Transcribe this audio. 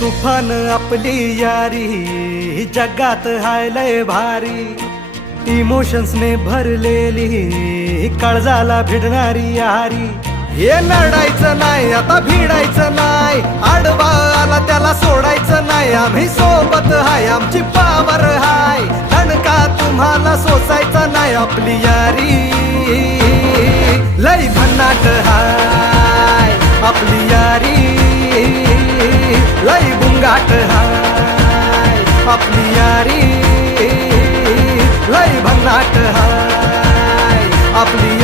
तुफान आपली यारी जगात हाय लय भारी, इमोशन्स ने भरलेली काळजाला भिडणारी यारी। हे लढायचं नाही आता भिडायचं नाही, आडवा आला त्याला सोडायचं नाही, आम्ही सोबत हाय आमची पावर हाय, दणका तुम्हाला सोसायचा नाही। आपली यारी लय भन्नाट हाय, आपली यारी लय बुंगाट हाय, आपली यारी लय भन्नाट हाय, आपली